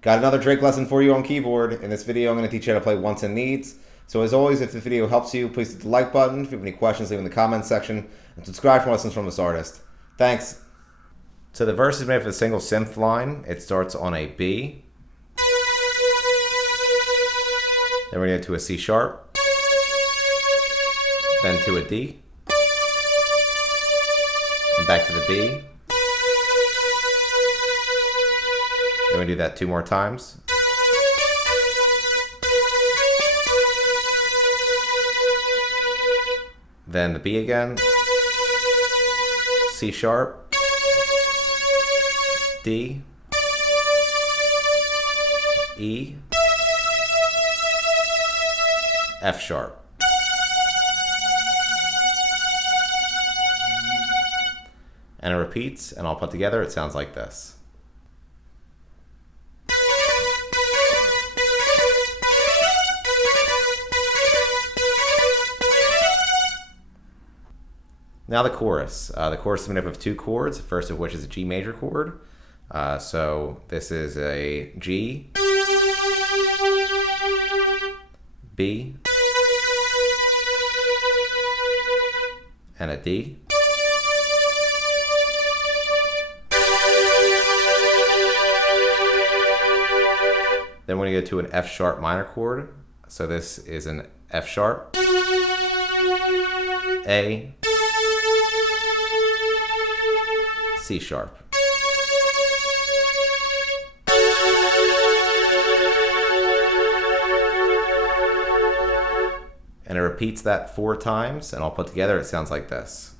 Got another Drake lesson for you on keyboard. In this video, I'm going to teach you how to play Wants and Needs. So as always, if the video helps you, please hit the like button. If you have any questions, leave in the comments section. And subscribe for lessons from this artist. Thanks. So the verse is made of a single synth line. It starts on a B. Then we're going to go to a C sharp. Then to a D. And back to the B. Then we do that 2 more times. Then the B again. C sharp. D. E. F sharp. And it repeats, and all put together, it sounds like this. Now the chorus. The chorus is made up of 2 chords, the first of which is a G major chord. So this is a G, B, and a D. Then we're going to go to an F sharp minor chord. So this is an F sharp, A, C sharp. And it repeats that 4 times, and all put together, it sounds like this.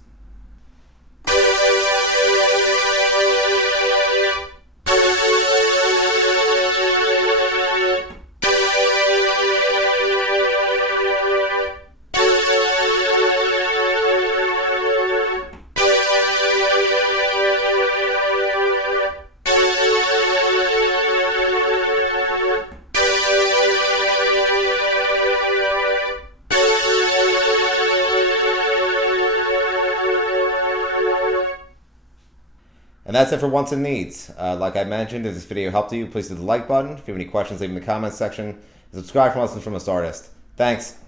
And that's it for Wants and Needs. Like I mentioned, if this video helped you, please hit the like button. If you have any questions, leave in the comments section. And subscribe for lessons from this artist. Thanks.